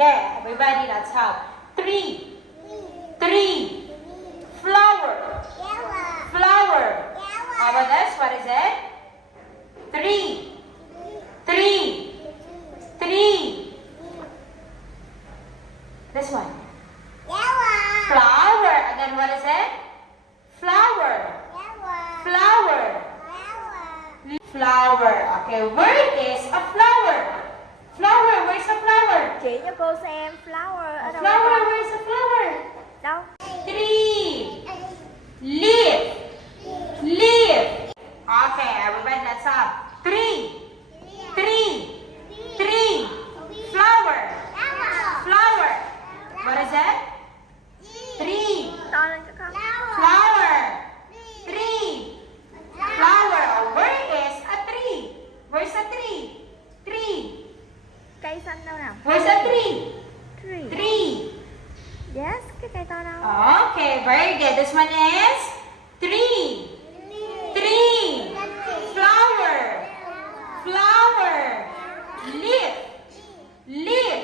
Okay, everybody, let's have three. Three. Flower. Flower. How about this? What is it? Three. Three. Three. This one. Flower. Again, what is it? Flower. Flower. Flower. Okay, where is a flower? Flower, where's a flower? Chỉ cho cô xem flower ở đâu. Flower, where's a flower? Đâu? Three. Leaf. Leaf. Okay, everybody, let's have three. Three. Three. Flower. Flower. What is it? Three. To lên cho con. Flower. Three. Flower. Oh, where is a tree? Where's a tree? Tree. Cây xanh đâu nào? Where's a tree? Tree. Tree. Yes, cái cây to đâu? Okay, very good. This one is three. Three. Flower. Flower. Leaf. Leaf.